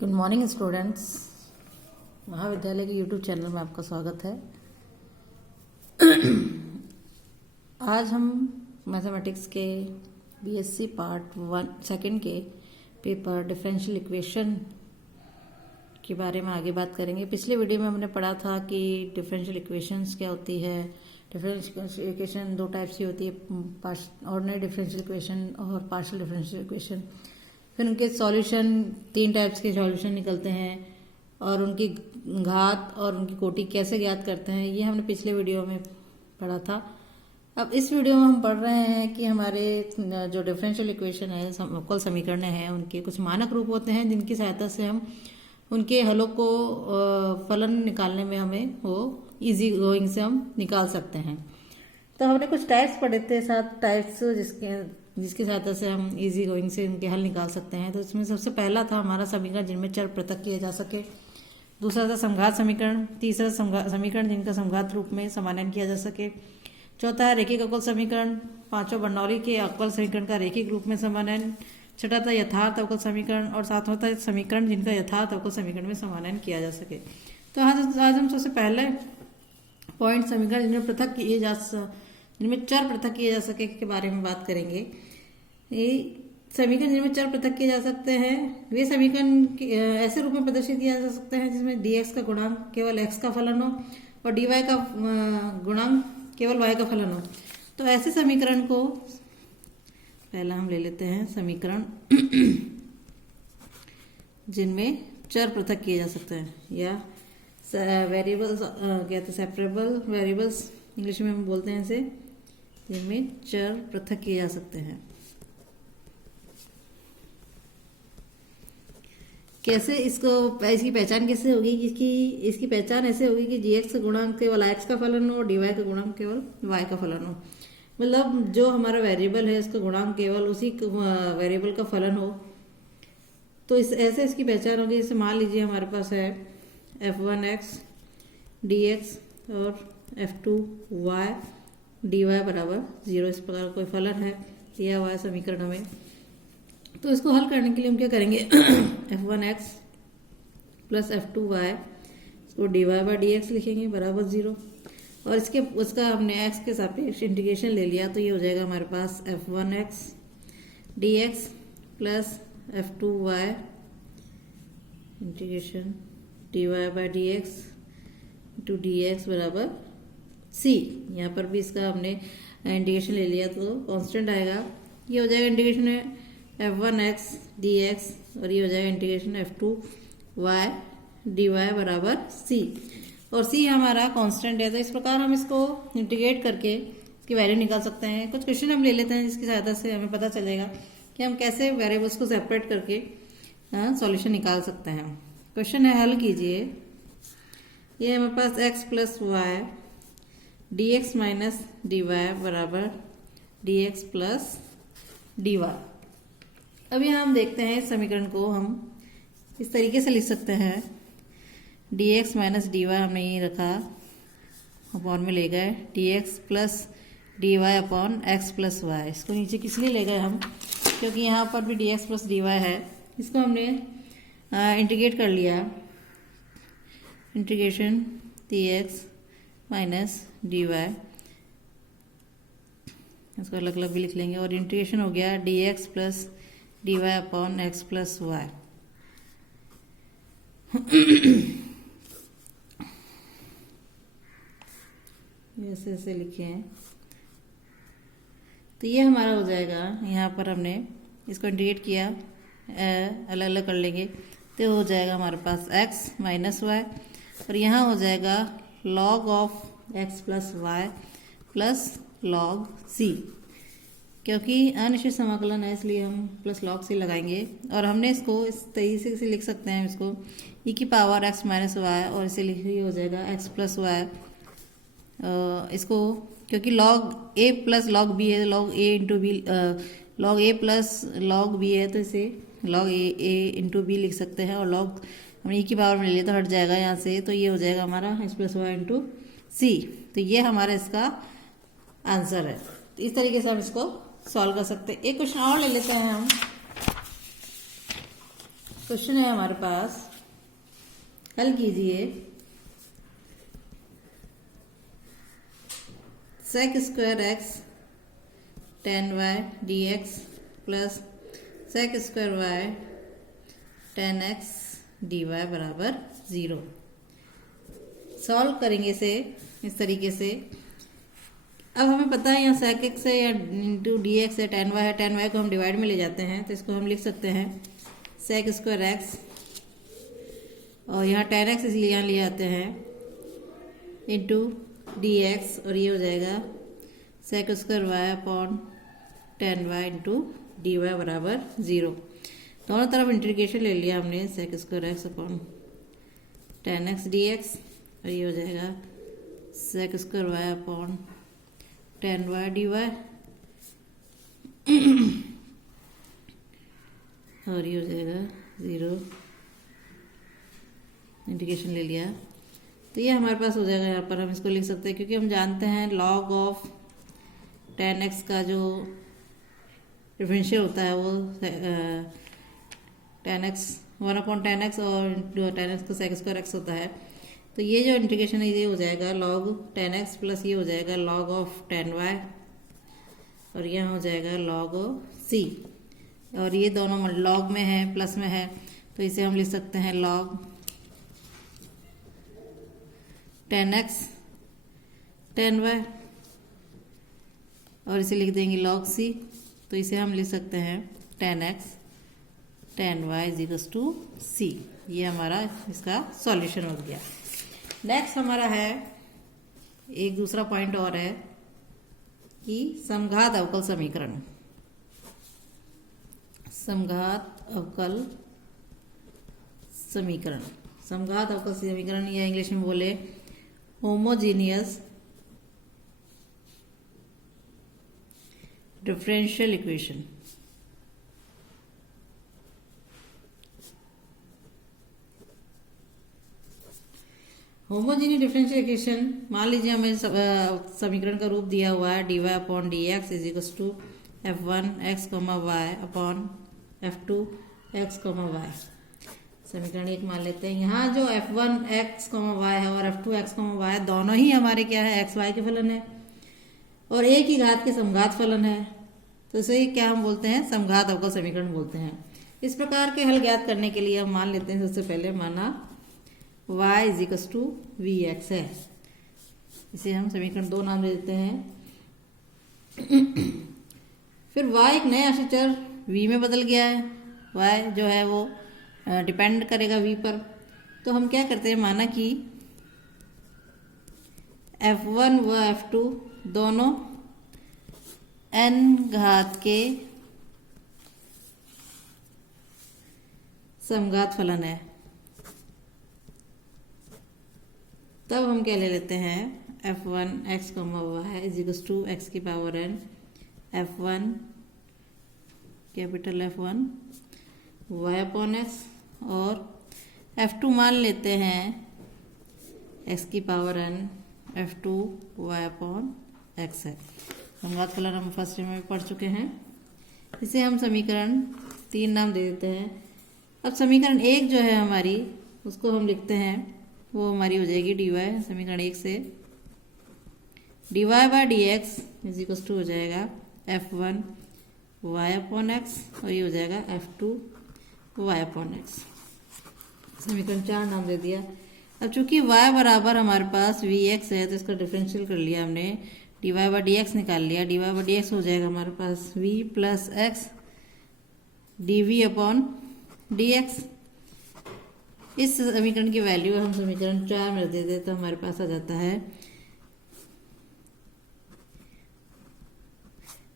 Good morning students. महाविद्यालय के YouTube channel में आपका स्वागत है। आज हम मैथमेटिक्स के बीएससी पार्ट 1 के पेपर डिफरेंशियल इक्वेशन के बारे में आगे बात करेंगे। पिछले वीडियो में हमने पढ़ा था कि डिफरेंशियल इक्वेशंस क्या होती है। डिफरेंशियल इक्वेशन दो टाइप्स की होती है, ऑर्डिनरी डिफरेंशियल इक्वेशन और पार्शियल डिफरेंशियल इक्वेशन। फिर उनके सॉल्यूशन, 3 टाइप्स के सॉल्यूशन निकलते हैं और उनकी घात और उनकी कोटि कैसे ज्ञात करते हैं, ये हमने पिछले वीडियो में पढ़ा था। अब इस वीडियो में हम पढ़ रहे हैं कि हमारे जो डिफरेंशियल इक्वेशन है, अवकल समीकरण है, उनके कुछ मानक रूप होते हैं जिनकी सहायता से हम उनके हलों को फलन निकालने में हमें वो इजी गोइंग से हम निकाल सकते हैं। तो हमने कुछ टाइप्स पढ़े थे, 7 टाइप्स जिसकी सहायता से हम इजी गोइंग से उनके हल निकाल सकते हैं। तो इसमें सबसे पहला था हमारा समीकरण जिनमें चर पृथक किए जा सके। दूसरा था समघात समीकरण। तीसरा समीकरण जिनका समघात रूप में समाधान किया जा सके। चौथा है रैखिक अवकल समीकरण। पांचवा बर्नौली के अवकल समीकरण का रैखिक रूप में समाधान। छठा था यथार्थ अवकल समीकरण और सातवां था समीकरण जिनका यथार्थ अवकल समीकरण में समाधान किया जा सके। तो आज हम सबसे पहले पॉइंट समीकरण जिनमें चर पृथक किए जा सके के बारे में बात करेंगे। ये समीकरण जिनमें चर पृथक किए जा सकते हैं वे समीकरण ऐसे रूप में प्रदर्शित किया जा सकते हैं जिसमें dx का गुणांक केवल x का फलन हो और dy का गुणांक केवल y का फलन हो। तो ऐसे समीकरण को पहला हम ले लेते हैं समीकरण जिनमें चर पृथक किए जा सकते हैं या वेरिएबल्स कहते हैं, सेपरेबल वेरिएबल्स इंग्लिश में हम बोलते हैं इसे, जिनमें चर पृथक किए जा सकते हैं। कैसे इसकी पहचान कैसे होगी? इसकी पहचान ऐसे होगी कि gx का गुणांक केवल x का फलन हो और dy का गुणांक केवल y का फलन हो। मतलब जो हमारा वेरिएबल है उसका गुणांक केवल उसी वेरिएबल का फलन हो। तो ऐसे इसकी पहचान होगी। जैसे मान लीजिए हमारे पास है f1x dx और f2y dy बराबर 0। इस प्रकार कोई फलन है दिया हुआ है समीकरण हमें। तो इसको हल करने के लिए हम क्या करेंगे f1x प्लस f2y इसको dy बाय dx लिखेंगे बराबर 0 और उसका हमने x के सापेक्ष इंटीग्रेशन ले लिया। तो ये हो जाएगा हमारे पास f1x dx plus f2y integration dy by dx to dx बराबर c। यहाँ पर भी इसका हमने इंटीग्रेशन ले लिया तो कांस्टेंट आएगा। ये हो जाएगा इंटीग्रेशन f1x dx और ये हो जाएगा इंटीग्रेशन f2y dy बराबर c और c हमारा कांस्टेंट है। तो इस प्रकार हम इसको इंटीग्रेट करके इसकी वैल्यू निकाल सकते हैं। कुछ क्वेश्चन हम ले लेते हैं जिसकी सहायता से हमें पता चलेगा कि हम कैसे वेरिएबल्स को सेपरेट करके सॉल्यूशन निकाल सकते हैं। क्वेश्चन है, हल कीजिए। ये हमारे पास x plus Y dx minus dy बराबर dx प्लस dy। अब यहाँ हम देखते हैं इस समीकरण को हम इस तरीके से लिख सकते हैं। dx माइनस dy हमने यही रखा, अपॉन में ले गए dx plus dy upon x plus Y. इसको नीचे किस लिए ले गए हम? क्योंकि यहाँ पर भी dx प्लस dy है। इसको हमने इंटीग्रेट कर लिया, इंटीग्रेशन dx माइनस dy, इसको अलग अलग भी लिख लेंगे और इंटीग्रेशन हो गया dx plus dy upon x plus Y. ऐसे ऐसे लिखे हैं। तो ये हमारा हो जाएगा। यहाँ पर हमने इसको इंटीग्रेट किया, अलग अलग कर लेंगे तो हो जाएगा हमारे पास x माइनस वाई और यहाँ हो जाएगा log of x plus Y plus log c। क्योंकि अनिश्चित समाकलन है इसलिए हम प्लस log c लगाएंगे और हमने इसको इस तरीके से लिख सकते हैं, इसको e की पावर x माइनस वाई और इसे लिखिए हो जाएगा x प्लस वाई। इसको क्योंकि log a plus log b है, log a into B, log a plus log b है तो इसे log a इंटू बी लिख सकते हैं और log हमने e की पावर में ले लिया तो हट जाएगा यहाँ से। तो ये हो जाएगा हमारा x प्लस वाई इंटू सी। तो ये हमारा इसका आंसर है। तो इस तरीके से हम इसको सॉल्व कर सकते हैं। एक क्वेश्चन और ले लेते हैं हम। क्वेश्चन है हमारे पास, हल कीजिए। Sec square X ten Y D X plus sec square Y tan X D Y बराबर 0। सॉल्व करेंगे इसे इस तरीके से। अब हमें पता है यहाँ सेक एक्स है या इंटू डी एक्स है, टेन वाई है, टेन वाई को हम डिवाइड में ले जाते हैं तो इसको हम लिख सकते हैं सेक स्क्वायर एक्स, और यहाँ टेन एक्स इसलिए यहाँ ले आते हैं इंटू डी एक्स, और ये हो जाएगा sec square Y upon tan Y into D Y बराबर 0। दोनों तरफ इंटीग्रेशन ले लिया हमने, sec square X upon tan X D X, और ये हो जाएगा sec square Y upon tan Y D Y, और ये हो जाएगा 0। इंटीग्रेशन ले लिया तो ये हमारे पास हो जाएगा। यहाँ पर हम इसको लिख सकते हैं क्योंकि हम जानते हैं लॉग ऑफ टेन एक्स का जो डिफरेंशियल होता है वो टेन एक्स 1/10x और टेन एक्स का सेक स्क्वायर एक्स होता है। तो ये जो इंटीग्रेशन है ये हो जाएगा लॉग टेन एक्स प्लस ये हो जाएगा लॉग ऑफ टेन वाई, और यहाँ हो जाएगा लॉग सी, और ये दोनों लॉग में है प्लस में है तो इसे हम लिख सकते हैं log tan x ten Y, और इसे लिख देंगे लॉग सी, तो इसे हम लिख सकते हैं ten x ten y equals to c. ये हमारा इसका सॉल्यूशन हो गया। नेक्स्ट हमारा है एक दूसरा पॉइंट और है कि समघात अवकल समीकरण। समघात अवकल समीकरण, समघात अवकल समीकरण या इंग्लिश में बोले homogeneous differential equation. Homogeneous differential equation, मान लीजिए हमें समीकरण का रूप दिया हुआ है D Y upon D x is equals to F one X comma Y upon F two X comma Y. समीकरण एक मान लेते हैं। यहाँ जो F one X comma Y है और F two X comma Y दोनों ही हमारे क्या है, एक्स वाई के फलन है और एक ही घात के समघात फलन है, तो इसे क्या हम बोलते हैं, समघात अवकल समीकरण बोलते हैं। इस प्रकार के हल ज्ञात करने के लिए हम मान लेते हैं, सबसे पहले माना y is equals to we X है, इसे हम समीकरण 2 नाम दे देते हैं। फिर y एक नया अचर v में बदल गया है, y जो है वो डिपेंड करेगा v पर, तो हम क्या करते हैं, माना कि f1 व f2 दोनों n घात के समघात फलन है, तब हम क्या ले लेते हैं f1 x y is equals to x की power n f1 capital F1 y upon x, और f2 मान लेते हैं x की power n f2 y upon x है। समघात फलन हम फर्स्ट में पढ़ चुके हैं। इसे हम समीकरण 3 नाम दे देते हैं। अब समीकरण 1 जो है हमारी उसको हम लिखते हैं, वो हमारी हो जाएगी डी वाई, समीकरण 1 से D Y by D x is equals to हो जाएगा f1 y अपॉन एक्स, और ये हो जाएगा f2 y अपॉन एक्स। समीकरण 4 नाम दे दिया। अब चूंकि y बराबर हमारे पास vx है तो इसका डिफरेंशियल कर लिया हमने, D Y by D X निकाल लिया, D Y by D X हो जाएगा हमारे पास v plus x D we upon D X. इस समीकरण की वैल्यू हम समीकरण 4 में दे दें तो हमारे पास आ जाता है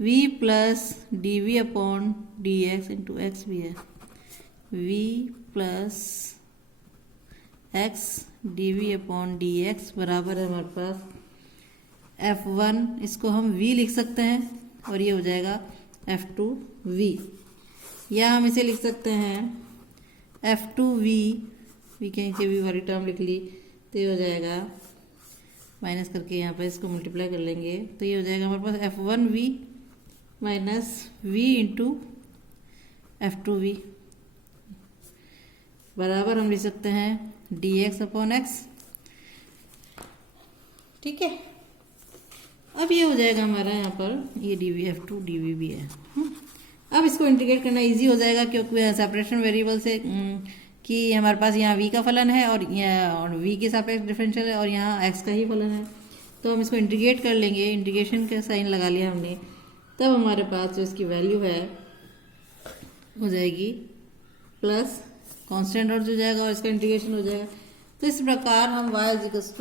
v plus D we upon D X into X भी है, v plus x D we upon D x बराबर है हमारे पास f1, इसको हम v लिख सकते हैं और ये हो जाएगा f2v, या हम इसे लिख सकते हैं f2v, v के नीचे v वाली टर्म लिख ली तो ये हो जाएगा माइनस करके यहाँ पर इसको मल्टीप्लाई कर लेंगे तो ये हो जाएगा हमारे पास f1v minus v into f2v, बराबर हम लिख सकते हैं dx अपॉन एक्स। ठीक है, अब ये हो जाएगा हमारा यहाँ पर ये dv/f2 dv भी है। अब इसको इंटीग्रेट करना इजी हो जाएगा क्योंकि सेपरेशन वेरिएबल से कि हमारे पास यहाँ v का फलन है और v के सापेक्ष डिफरेंशियल है और यहाँ x का ही फलन है, तो हम इसको इंटीग्रेट कर लेंगे। इंटीग्रेशन का साइन लगा लिया हमने, तब हमारे पास जो इसकी वैल्यू है हो जाएगी प्लस कांस्टेंट और जो जाएगा और इसका इंटीग्रेशन हो जाएगा। तो इस प्रकार हम y/y/x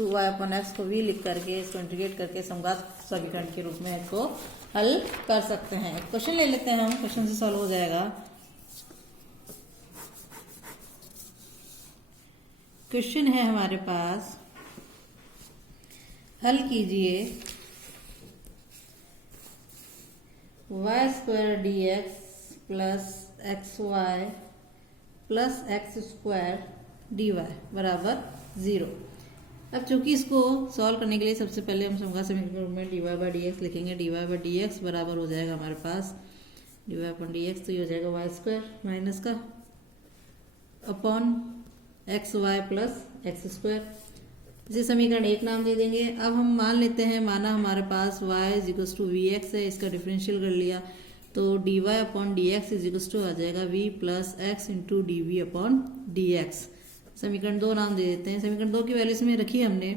को v लिख करके इसको इंटीग्रेट करके समघात समीकरण के रूप में इसको हल कर सकते हैं। क्वेश्चन ले लेते हैं हम, क्वेश्चन से सॉल्व हो जाएगा। क्वेश्चन है हमारे पास, हल कीजिए y² dx plus xy plus x² dy बराबर 0। अब चूंकि इसको सॉल्व करने के लिए सबसे पहले हम समघात समीकरण में dy/dx लिखेंगे। dy/dx बराबर हो जाएगा हमारे पास dy/dx, तो ये हो जाएगा y² माइनस का अपॉन xy प्लस x²। इसे समीकरण 1 नाम दे देंगे। अब हम मान लेते हैं, माना हमारे पास y=vx है, इसका डिफरेंशियल कर लिया तो dy/dx आ जाएगा v plus x into dv/dx। समीकरण 2 नाम दे देते हैं। समीकरण 2 की वैल्यू इसमें रखी हमने,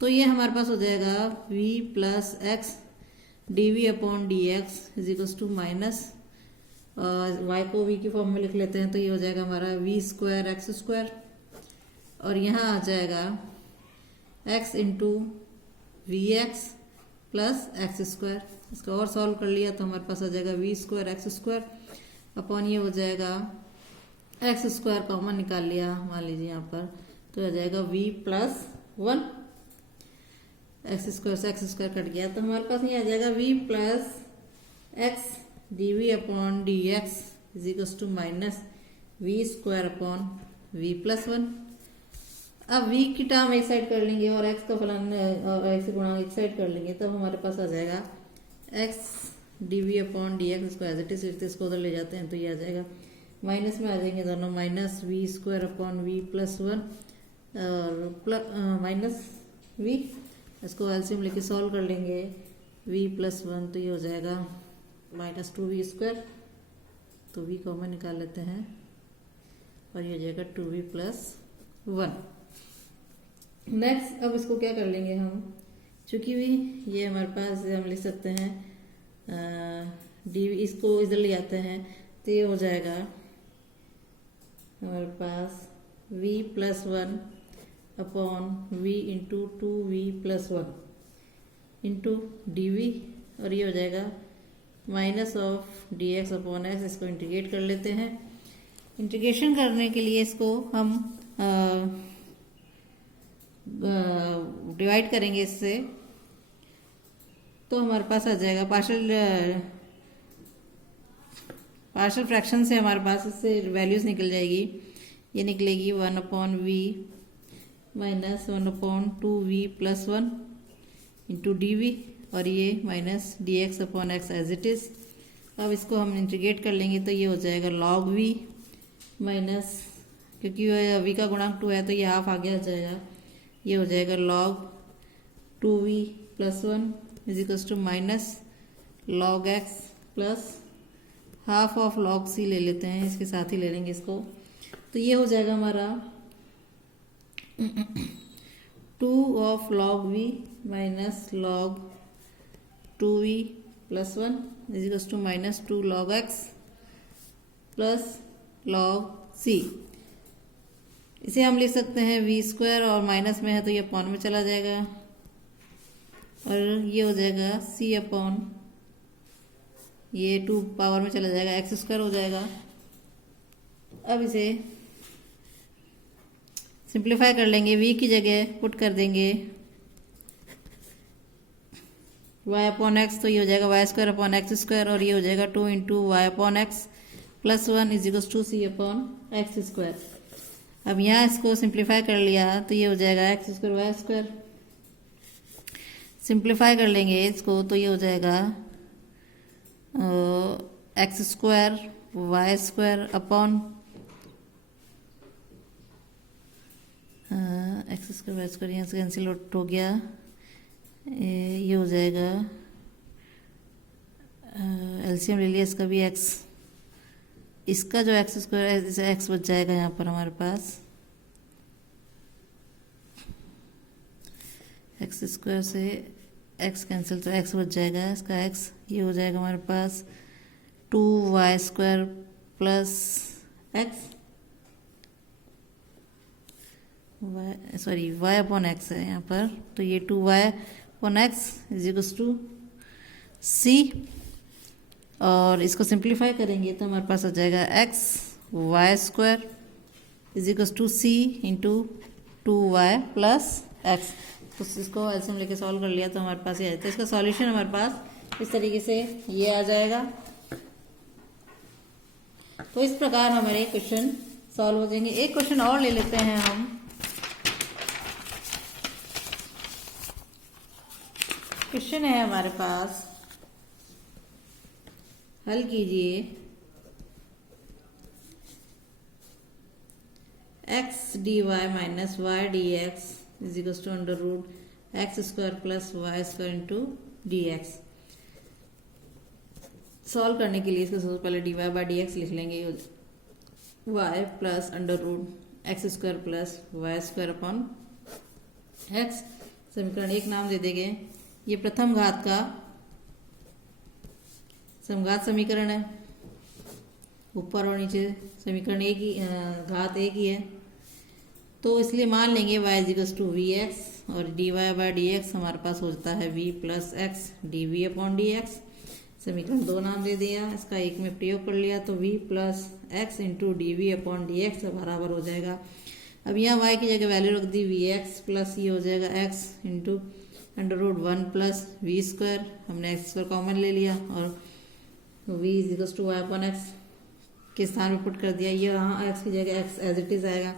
तो ये हमारे पास हो जाएगा v plus x dv/dx minus y को v की फॉर्म में लिख लेते हैं, तो ये हो जाएगा हमारा v² x² और यहाँ आ जाएगा x into V X plus x²। इसको और सॉल्व कर लिया तो हमारे पास आ जाएगा v² x² अपॉन ये हो जाएगा x² कॉमन निकाल लिया मान लीजिए यहाँ पर, तो आ जाएगा v प्लस 1। x² से x² कट गया तो हमारे पास ये आ जाएगा v plus x dv/dx minus v² upon v plus 1। अब v की टर्म एक साइड कर लेंगे और x का फलन x से गुणा एक साइड कर लेंगे, तब हमारे पास आ जाएगा x dv/dx। इसको एज इट इज इसको उधर ले जाते हैं तो ये आ जाएगा माइनस में आ जाएंगे दोनों, minus v² upon v plus 1 और माइनस v। इसको एलसीएम लेके सॉल्व कर लेंगे v प्लस 1, तो ये हो जाएगा माइनस 2v², तो v कॉमन निकाल लेते हैं और ये हो जाएगा 2v प्लस 1। नेक्स्ट अब इसको क्या कर लेंगे हम, चूंकि भी ये हमारे पास हम लिख सकते हैं डी, इसको इधर ले आते हैं तो ये हो जाएगा हमारे पास v plus 1 upon v into 2v plus 1 into D और ये हो जाएगा minus of dx upon x। इसको इंटीग्रेट कर लेते हैं। इंटीग्रेशन करने के लिए इसको हम डिवाइड करेंगे इससे, तो हमारे पास आ जाएगा पार्शियल फ्रैक्शन से हमारे पास इससे वैल्यूज निकल जाएगी। ये निकलेगी 1 upon v minus 1 upon 2v plus 1 into D और ये minus dx upon x as it is. अब इसको हम इंटीग्रेट कर लेंगे तो ये हो जाएगा log v माइनस, क्योंकि v का गुणांक 2 है तो ये हाफ आगे आ जाएगा, ये हो जाएगा log 2v plus 1 equals to minus log x plus half of log c ले लेते हैं, इसके साथ ही ले लेंगे इसको, तो ये हो जाएगा हमारा 2 of log v minus log 2v plus 1 equals to minus 2 log x plus log c। इसे हम लिख सकते हैं v² और माइनस में है तो ये अपॉन में चला जाएगा और ये हो जाएगा c अपॉन ये 2 पावर में चला जाएगा, x² हो जाएगा। अब इसे सिंप्लीफाई कर लेंगे, v की जगह पुट कर देंगे y अपॉन एक्स, तो ये हो जाएगा y² अपॉन x² और ये हो जाएगा 2 into y upon x plus 1 equals to c upon x²। अब यहाँ इसको सिंप्लीफाई कर लिया तो ये हो जाएगा x² y²। सिंप्लीफाई कर लेंगे इसको तो ये हो जाएगा x² y² upon x square y square यहाँ से कैंसिल आउट हो गया, ये हो जाएगा एलसीएम ले लिया इसका भी एक्स, इसका जो एक्स स्क्वायर है जैसे एक्स बच जाएगा यहाँ पर हमारे पास, एक्स स्क्वायर से एक्स कैंसिल तो एक्स बच जाएगा, इसका एक्स ये हो जाएगा हमारे पास 2y² plus x, y upon x है यहाँ पर, तो ये 2y upon x is equals to c, और इसको सिंप्लीफाई करेंगे तो हमारे पास आ जाएगा xy² is equals to c into 2y plus x. तो इसको एलसीएम लेके सॉल्व कर लिया तो हमारे पास ये आ जाता है, इसका सॉल्यूशन हमारे पास इस तरीके से ये आ जाएगा। तो इस प्रकार हमारे क्वेश्चन सॉल्व हो जाएंगे। एक क्वेश्चन और ले लेते हैं हम, क्वेश्चन है हमारे पास, हल कीजिए x dy minus y D x is equal to under root x square plus y square into d x. Solve करने के लिए इसको सबसे पहले d Y by D x लिख लेंगे, y plus under root x square plus y square upon x. समीकरण एक नाम दे देंगे, ये प्रथम घात का समघात समीकरण है, ऊपर और नीचे समीकरण एक ही, घात एक ही है, तो इसलिए मान लेंगे y equals to we x और d Y by D x हमारे पास हो जाता है v plus x D we upon D x. समीकरण दो नाम दे दिया, इसका एक में प्रयोग कर लिया तो v plus x into d we upon D x बराबर हो जाएगा। अब यहाँ y की जगह वैल्यू रख दी वी एक्स प्लस ये हो जाएगा x into under root 1 plus v square, हमने एक्स स्क्वायर कॉमन ले लिया और v equals to y upon x के स्थान में पुट कर दिया, ये यहाँ एक्स की जगह एक्स एज इट इज आएगा।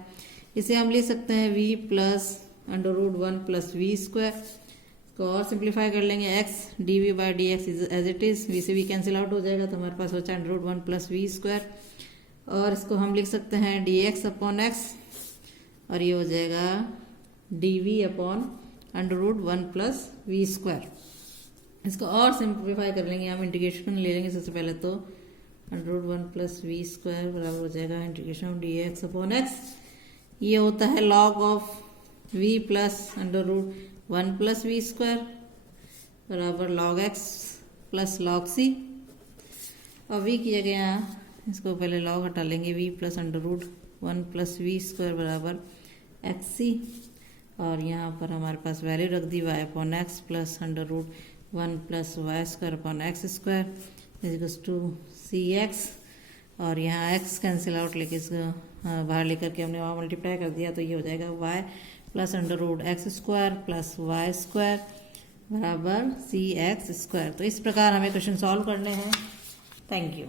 इसे हम ले सकते हैं v plus under root 1 plus v square, इसको और सिंप्लीफाई कर लेंगे x d v by D x as it is, v से भी कैंसिल आउट हो जाएगा तो हमारे पास बचा under root 1 plus v square, और इसको हम लिख सकते हैं डी एक्स अपॉन एक्स और ये हो जाएगा d we upon under root 1 plus v square. इसको और सिंप्लीफाई कर लेंगे, हम इंटीग्रेशन ले लेंगे सबसे पहले तो under root 1 plus v square बराबर हो जाएगा integration of d x upon x, ये होता है log of v plus under root 1 plus v square बराबर log x plus log c, और v की जगह यहाँ इसको पहले लॉग हटा लेंगे, v plus under root 1 plus v square बराबर एक्स सी, और यहाँ पर हमारे पास वैल्यू रख दी y upon x plus under root 1 plus y square upon x square is to c x, और यहाँ x कैंसिल आउट लेके इसको बाहर लेकर के हमने वहाँ मल्टीप्लाई कर दिया तो ये हो जाएगा y plus under root x square plus y square बराबर सी एक्स स्क्वायर। तो इस प्रकार हमें क्वेश्चन सॉल्व करने हैं। Thank you.